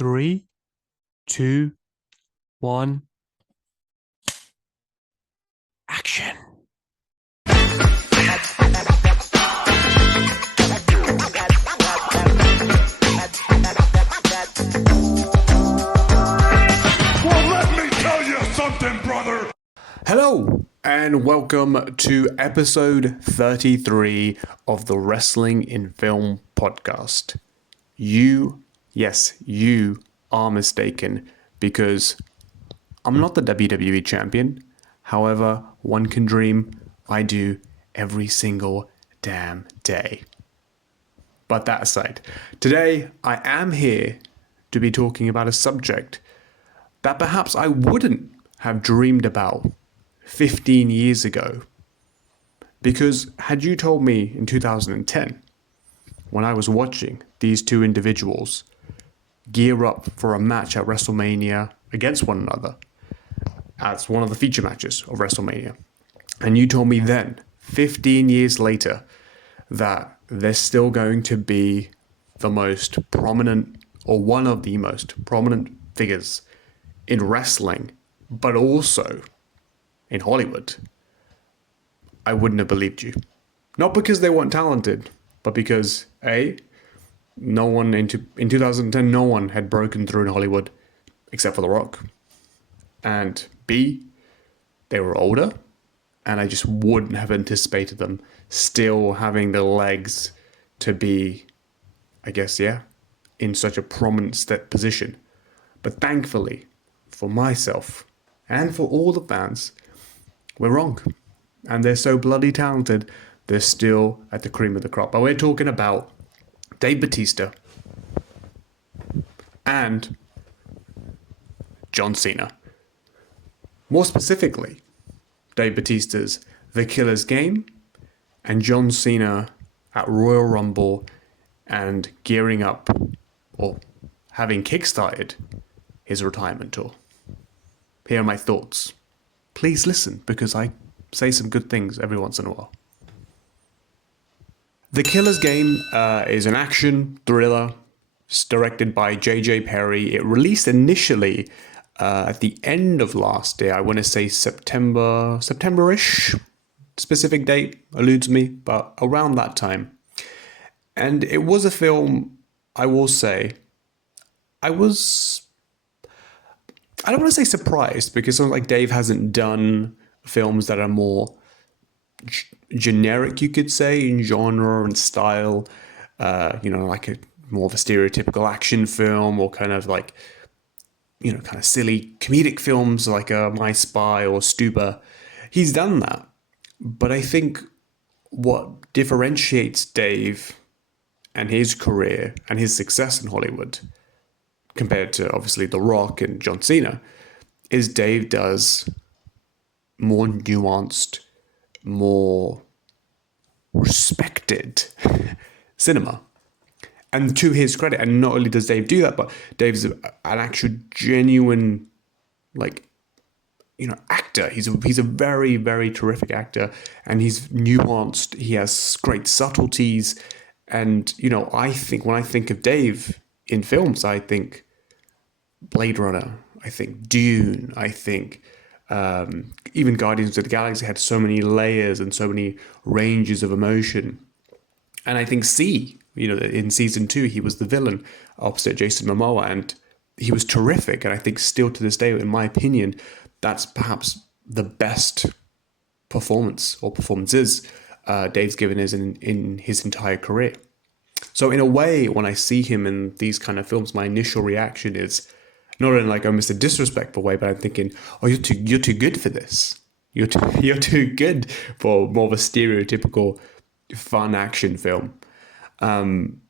Three, two, one, action. Well, let me tell you something, brother. Hello, and welcome to episode 33 of the Wrestling in Film podcast. You are mistaken because I'm not the WWE champion. However, one can dream. I do every single damn day. But that aside, today I am here to be talking about a subject that perhaps I wouldn't have dreamed about 15 years ago. Because had you told me in 2010, when I was watching these two individuals gear up for a match at WrestleMania against one another, as one of the feature matches of WrestleMania, and you told me then, 15 years later, that they're still going to be the most prominent, or one of the most prominent figures in wrestling, but also in Hollywood, I wouldn't have believed you. Not because they weren't talented, but because no one in 2010, no one had broken through in Hollywood except for The Rock. And B, they were older, and I just wouldn't have anticipated them still having the legs to be, I guess, in such a prominent position. But thankfully, for myself and for all the fans, we're wrong. And they're so bloody talented, they're still at the cream of the crop. But we're talking about Dave Bautista and John Cena. More specifically, Dave Bautista's The Killer's Game and John Cena at Royal Rumble and gearing up or having kickstarted his retirement tour. Here are my thoughts. Please listen, because I say some good things every once in a while. The Killer's Game is an action thriller. It's directed by J.J. Perry. It released initially at the end of last year. I want to say September-ish. Specific date eludes me, but around that time. And it was a film, I will say, I don't want to say surprised, because something like Dave hasn't done films that are more generic, you could say, in genre and style, like more of a stereotypical action film, or kind of like, kind of silly comedic films like My Spy or Stuber. He's done that. But I think what differentiates Dave and his career and his success in Hollywood, compared to obviously The Rock and John Cena, is Dave does more nuanced, more respected cinema. And to his credit, and not only does Dave do that, but Dave's an actual genuine, actor. He's a very, very terrific actor, and he's nuanced. He has great subtleties. And, I think when I think of Dave in films, I think Blade Runner, I think Dune, I think even Guardians of the Galaxy had so many layers and so many ranges of emotion. And I think in season 2, he was the villain opposite Jason Momoa, and he was terrific. And I think still to this day, in my opinion, that's perhaps the best performance or performances Dave's given us in his entire career. So in a way, when I see him in these kind of films, my initial reaction is not in almost a disrespectful way, but I'm thinking, oh, you're too good for this. You're too good for more of a stereotypical fun action film.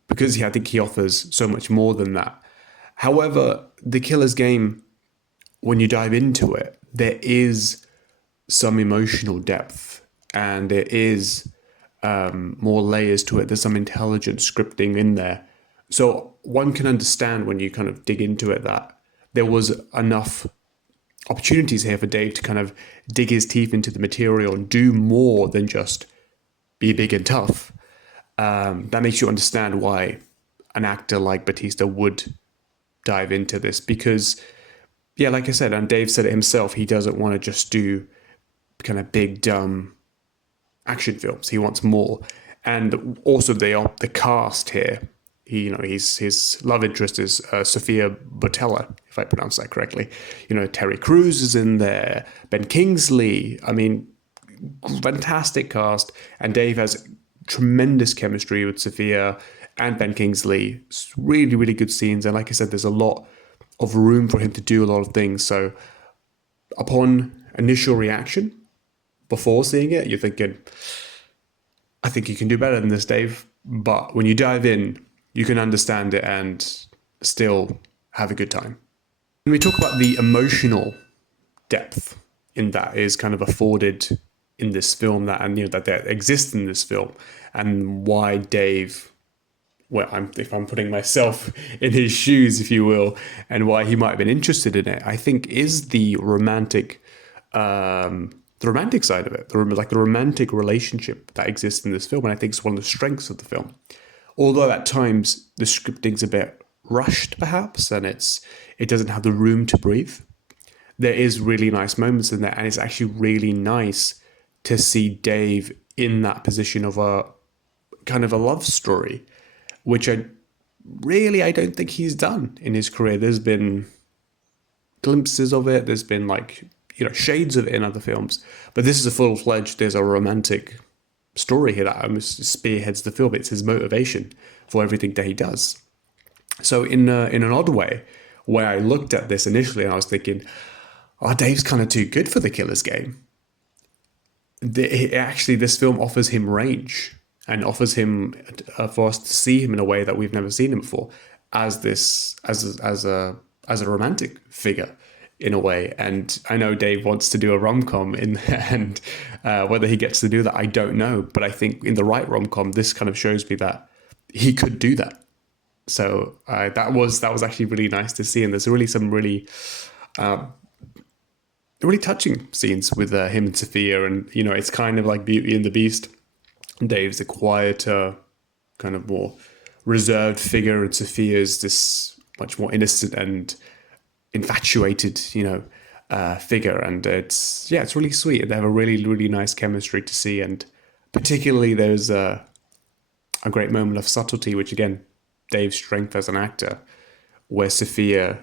Because I think he offers so much more than that. However, The Killer's Game, when you dive into it, there is some emotional depth, and there is more layers to it. There's some intelligent scripting in there. So one can understand when you kind of dig into it that there was enough opportunities here for Dave to kind of dig his teeth into the material and do more than just be big and tough. That makes you understand why an actor like Bautista would dive into this because, yeah, like I said, and Dave said it himself, he doesn't want to just do kind of big, dumb action films. He wants more. And also the cast here, his love interest is Sophia Botella, if I pronounce that correctly. Terry Crews is in there, Ben Kingsley. I mean, fantastic cast, and Dave has tremendous chemistry with Sophia and Ben Kingsley. It's really, really good scenes, and like I said, there's a lot of room for him to do a lot of things. So, upon initial reaction, before seeing it, you're thinking, I think you can do better than this, Dave. But when you dive in, you can understand it and still have a good time. When we talk about the emotional depth in that is kind of afforded in this film that exists in this film, and why Dave, if I'm putting myself in his shoes, if you will, and why he might have been interested in it, I think is the romantic side of it, the romantic relationship that exists in this film, and I think it's one of the strengths of the film. Although at times the scripting's a bit rushed, perhaps, and it doesn't have the room to breathe, there is really nice moments in there, and it's actually really nice to see Dave in that position of a kind of a love story, which I don't think he's done in his career. There's been glimpses of it. There's been shades of it in other films, but this is a full-fledged. There's a romantic story here that almost spearheads the film. It's his motivation for everything that he does. So in an odd way, where I looked at this initially and I was thinking, oh, Dave's kind of too good for the Killer's Game. Actually, this film offers him range and offers him for us to see him in a way that we've never seen him before, as a romantic figure in a way. And I know Dave wants to do a rom-com and whether he gets to do that, I don't know. But I think in the right rom-com, this kind of shows me that he could do that. So that was actually really nice to see. And there's really some really touching scenes with him and Sophia. And, it's kind of like Beauty and the Beast. Dave's a quieter, kind of more reserved figure, and Sophia's this much more innocent and infatuated, figure. And it's really sweet. They have a really, really nice chemistry to see. And particularly there's a great moment of subtlety, which again, Dave's strength as an actor, where Sophia,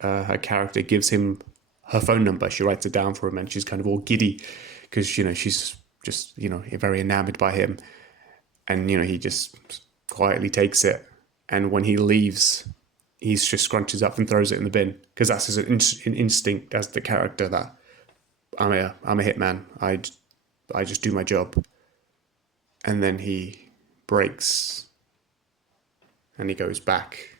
her character, gives him her phone number. She writes it down for him, and she's kind of all giddy because, she's just, very enamored by him. And, he just quietly takes it. And when he leaves, he just scrunches up and throws it in the bin, because that's his instinct as the character, that I'm a hitman. I just do my job. And then he breaks and he goes back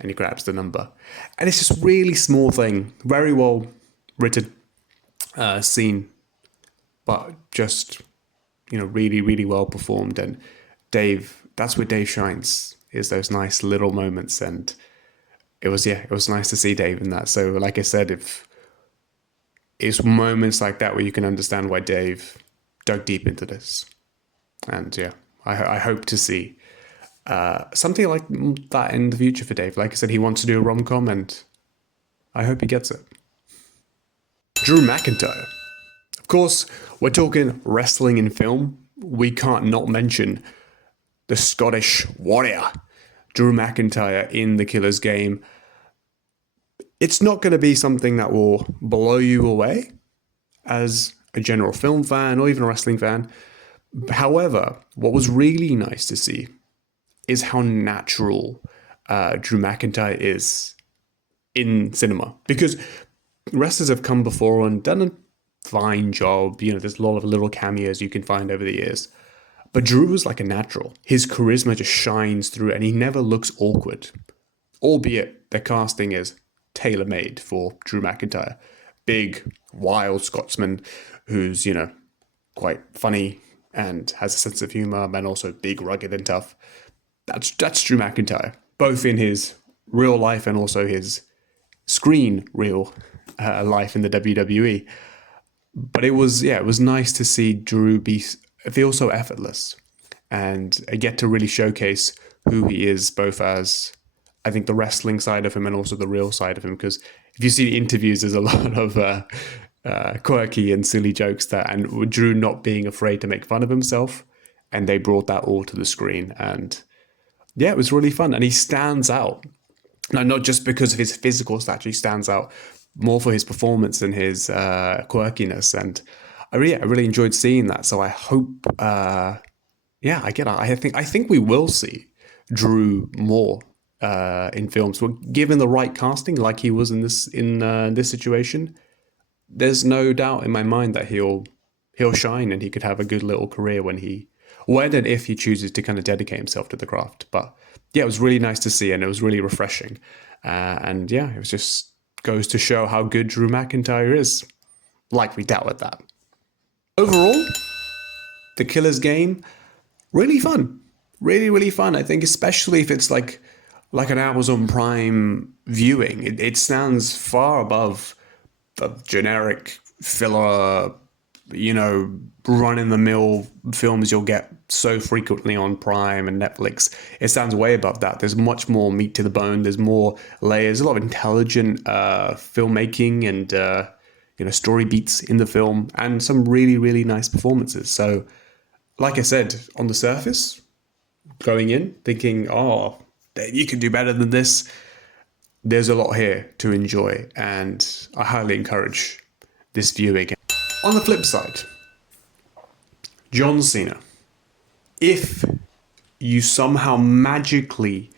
and he grabs the number. And it's just really small thing, very well written scene, but just, really, really well performed. And Dave, that's where Dave shines, is those nice little moments. And it was nice to see Dave in that. So like I said, if it's moments like that where you can understand why Dave dug deep into this. And I hope to see something like that in the future for Dave. Like I said, he wants to do a rom-com, and I hope he gets it. Drew McIntyre. Of course, we're talking wrestling in film. We can't not mention the Scottish Warrior, Drew McIntyre, in The Killer's Game. It's not going to be something that will blow you away as a general film fan or even a wrestling fan. However, what was really nice to see is how natural Drew McIntyre is in cinema. Because wrestlers have come before and done a fine job. There's a lot of little cameos you can find over the years. But Drew is like a natural. His charisma just shines through, and he never looks awkward. Albeit the casting is tailor-made for Drew McIntyre. Big, wild Scotsman who's, quite funny and has a sense of humor, and also big, rugged, and tough. That's Drew McIntyre, both in his real life and also his screen real life in the WWE. But it was nice to see Drew feel so effortless, and I get to really showcase who he is, both as I think, the wrestling side of him and also the real side of him. Because if you see the interviews, there's a lot of quirky and silly jokes there, and Drew not being afraid to make fun of himself, and they brought that all to the screen. And yeah, it was really fun, and he stands out. Now, not just because of his physical stature, he stands out more for his performance and his quirkiness. And I really enjoyed seeing that. So I hope, I think we will see Drew more in films. Well, given the right casting, like he was in this situation, there's no doubt in my mind that he'll shine and he could have a good little career when and if he chooses to kind of dedicate himself to the craft. But yeah, it was really nice to see, and it was really refreshing. And yeah, it was just goes to show how good Drew McIntyre is. Like we dealt with that. Overall, the Killer's Game, really fun. Really, really fun. I think especially if it's like an Amazon Prime viewing, it stands far above the generic filler, run-in-the-mill films you'll get so frequently on Prime and Netflix. It stands way above that. There's much more meat to the bone. There's more layers, a lot of intelligent filmmaking and story beats in the film, and some really, really nice performances. So, like I said, on the surface, going in, thinking, oh, you can do better than this, there's a lot here to enjoy, and I highly encourage this viewing. On the flip side, John Cena. If you somehow magically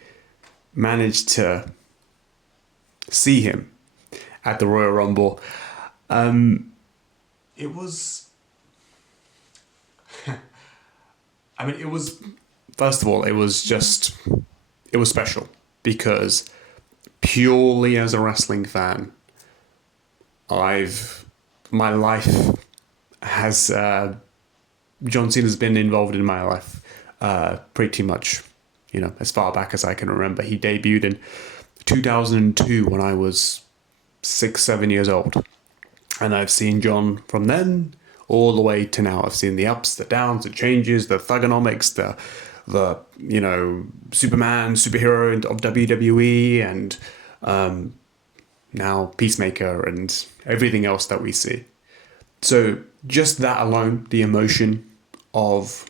managed to see him at the Royal Rumble, it was... First of all, it was special because purely as a wrestling fan, my life has John Cena's been involved in my life pretty much, as far back as I can remember. He debuted in 2002 when I was 6-7 years old, and I've seen John from then all the way to now. I've seen the ups, the downs, the changes, the thugonomics, the Superman, superhero of WWE, and now Peacemaker and everything else that we see. So just that alone, the emotion of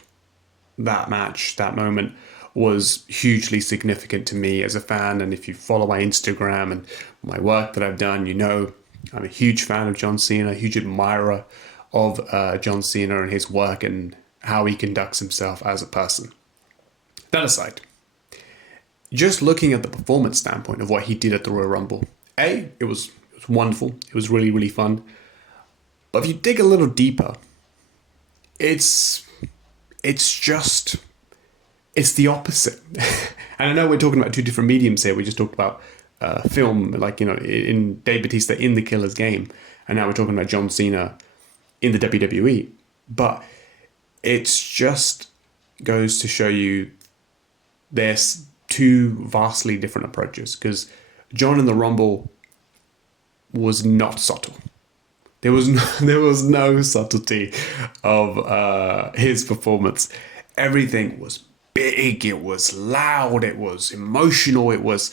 that match, that moment, was hugely significant to me as a fan. And if you follow my Instagram and my work that I've done, I'm a huge fan of John Cena, a huge admirer of John Cena and his work and how he conducts himself as a person. That aside, just looking at the performance standpoint of what he did at the Royal Rumble, it was wonderful. It was really, really fun. But if you dig a little deeper, it's the opposite. And I know we're talking about two different mediums here. We just talked about film, in Dave Bautista in The Killer's Game, and now we're talking about John Cena in the WWE. But it's just goes to show you there's two vastly different approaches, because John in the Rumble was not subtle. There was no subtlety of his performance. Everything was big. It was loud. It was emotional. It was,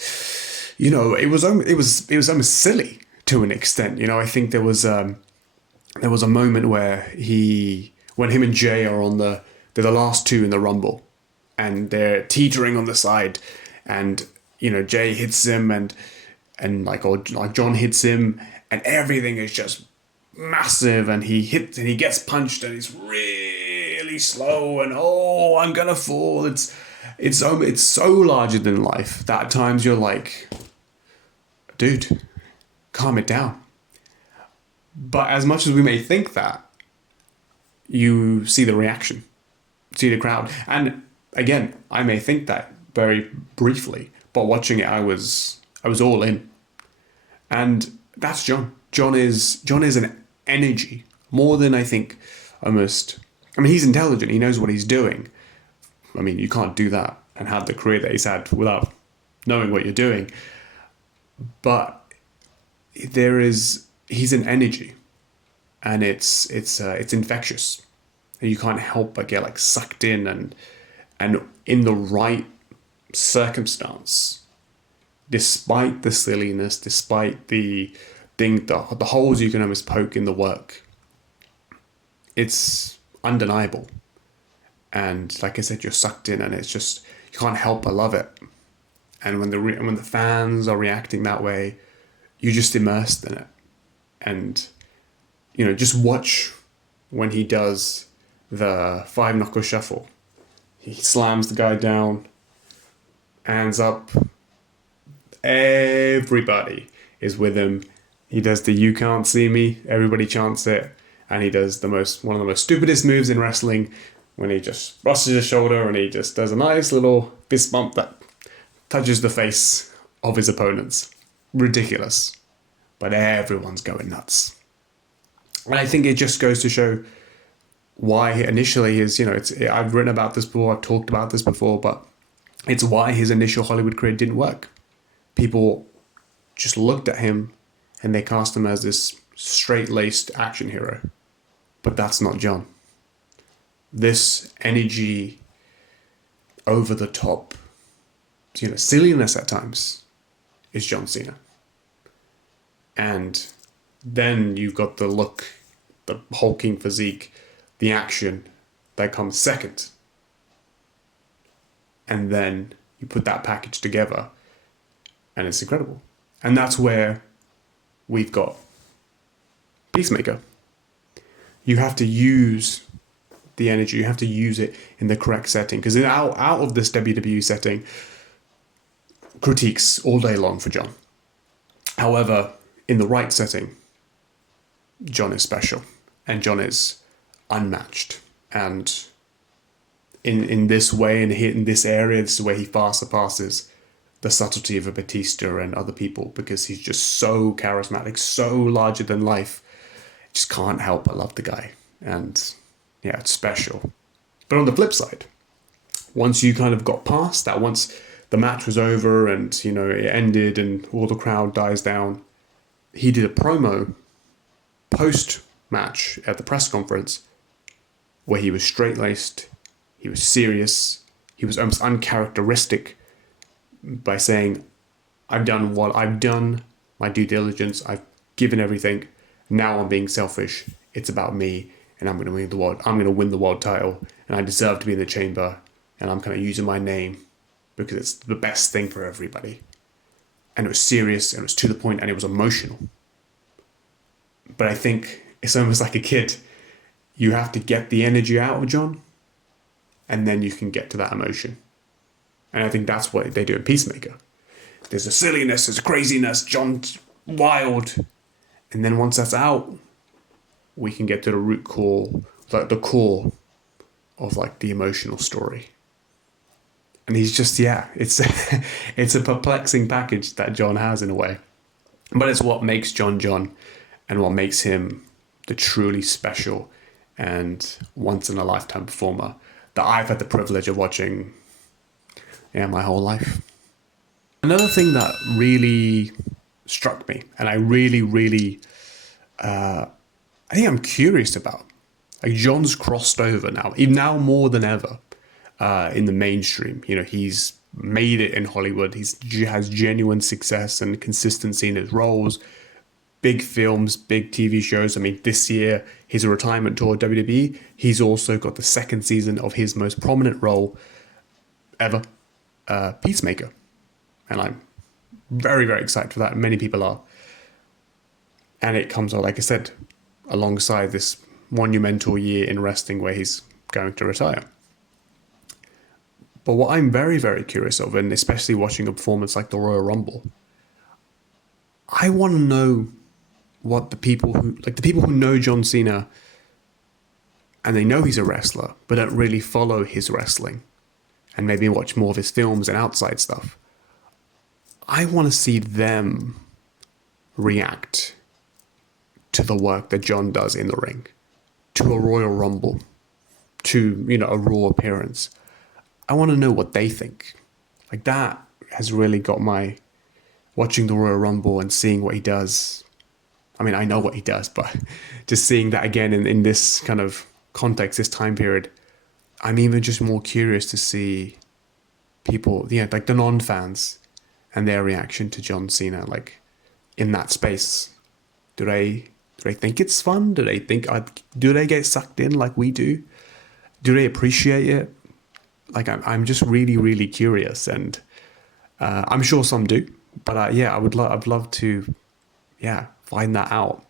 it was almost silly to an extent. I think there was a moment where when him and Jay are they're the last two in the Rumble, and they're teetering on the side, and Jay hits him and John hits him, and everything is just massive, and he gets punched, and it's really slow, and I'm gonna fall. It's so larger than life that at times you're like, dude, calm it down. But as much as we may think that, you see the reaction, see the crowd, and again, I may think that very briefly, but watching it, I was all in, and that's John. John is an energy more than I think almost. He's intelligent. He knows what he's doing. You can't do that and have the career that he's had without knowing what you're doing. But he's an energy, and it's infectious, and you can't help but get sucked in, and in the right circumstance, despite the silliness, despite the holes you can almost poke in the work, it's undeniable. And like I said, you're sucked in, and it's just, you can't help but love it. And when the fans are reacting that way, you're just immersed in it. And just watch when he does the 5 knuckle shuffle. He slams the guy down, hands up. Everybody is with him. He does the "you can't see me." Everybody chants it, and he does one of the most stupidest moves in wrestling, when he just brushes his shoulder and he just does a nice little fist bump that touches the face of his opponents. Ridiculous, but everyone's going nuts. And I think it just goes to show why initially I've written about this before, I've talked about this before, but it's why his initial Hollywood career didn't work. People just looked at him and they cast him as this straight-laced action hero. But that's not John. This energy, over the top, silliness at times, is John Cena. And then you've got the look, the hulking physique, the action that comes second. And then you put that package together, and it's incredible. And that's where we've got Peacemaker. You have to use the energy, you have to use it in the correct setting. Because out of this WWE setting, critiques all day long for John. However, in the right setting, John is special. And John is unmatched. And in this way, in this area, this is where he far surpasses the subtlety of a Bautista and other people, because he's just so charismatic, so larger than life. Just can't help but love the guy. And yeah, it's special. But on the flip side, once you kind of got past that, once the match was over and it ended and all the crowd dies down, he did a promo post match at the press conference where he was straight-laced, he was serious, he was almost uncharacteristic, by saying, I've done my due diligence, I've given everything, now I'm being selfish, it's about me, and I'm going to win the world title, and I deserve to be in the chamber, and I'm kind of using my name because it's the best thing for everybody. And it was serious, and it was to the point, and it was emotional. But I think it's almost like a kid. You have to get the energy out of John, and then you can get to that emotion. And I think that's what they do in Peacemaker. There's a silliness, there's a craziness, John's wild. And then once that's out, we can get to the root core, like the core of like the emotional story. And he's just, it's it's a perplexing package that John has in a way. But it's what makes John John, and what makes him the truly special and once in a lifetime performer that I've had the privilege of watching my whole life. Another thing that really struck me, and I really I think I'm curious about, like, John's crossed over now, even now more than ever, in the mainstream. He's made it in Hollywood. He has genuine success and consistency in his roles, big films, big TV shows. I mean, this year, his retirement tour, WWE, he's also got the second season of his most prominent role ever, Peacemaker. And I'm very, very excited for that. Many people are. And it comes out, like I said, alongside this monumental year in wrestling where he's going to retire. But what I'm very, very curious of, and especially watching a performance like the Royal Rumble, I want to know what the people who know John Cena and they know he's a wrestler, but don't really follow his wrestling and maybe watch more of his films and outside stuff. I want to see them react to the work that John does in the ring, to a Royal Rumble, to, a Raw appearance. I want to know what they think. Like, that has really got my watching the Royal Rumble and seeing what he does. I mean, I know what he does, but just seeing that again in this kind of context, this time period, I'm even just more curious to see people, like the non-fans, and their reaction to John Cena, like in that space. Do they think it's fun? Do they get sucked in like we do? Do they appreciate it? Like I'm just really, really curious, and I'm sure some do. But yeah, I'd love to, yeah, find that out.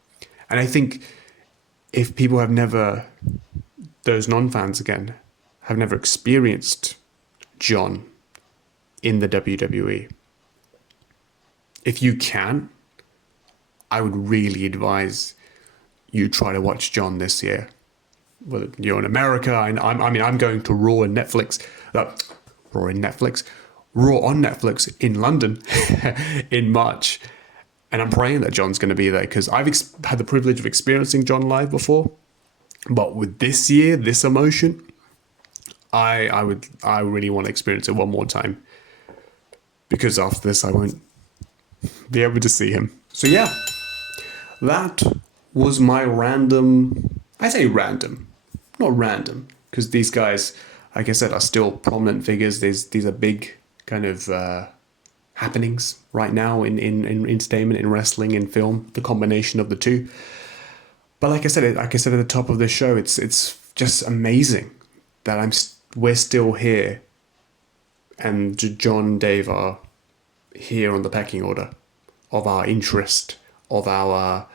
And I think if people have never, those non-fans again, have never experienced John in the WWE, if you can, I would really advise you try to watch John this year. Whether you're in America, I'm going to Raw on Netflix in London in March, and I'm praying that John's going to be there because I've had the privilege of experiencing John live before, but with this year, this emotion, I really want to experience it one more time, because after this I won't be able to see him. So yeah, that was my random. I say random, not random, because these guys, like I said, are still prominent figures. These are big kind of happenings right now in entertainment, in wrestling, in film, the combination of the two. But like I said at the top of the show, it's just amazing that we're still here, and John and Dave are here on the pecking order of our interest, of our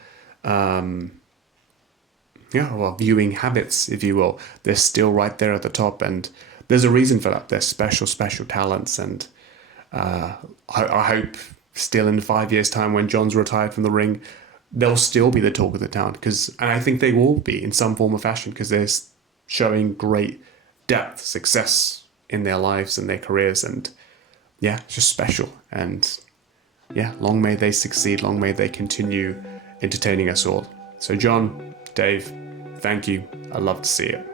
well, viewing habits, if you will. They're still right there at the top, and there's a reason for that. They're special talents, and I hope still in 5 years' time, when John's retired from the ring, they'll still be the talk of the town. And I think they will be in some form or fashion, because they're showing great depth, success in their lives and their careers, and yeah, it's just special. And yeah, long may they succeed. Long may they continue entertaining us all. So John, Dave, thank you. I love to see it.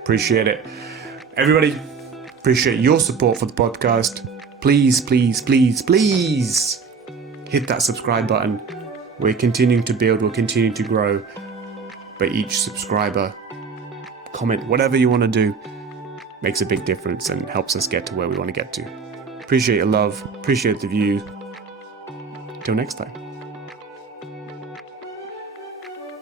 Appreciate it. Everybody, appreciate your support for the podcast. Please, please, please, please hit that subscribe button. We're continuing to build, we're continuing to grow. But each subscriber, comment, whatever you want to do, makes a big difference and helps us get to where we want to get to. Appreciate your love, appreciate the view. Till next time.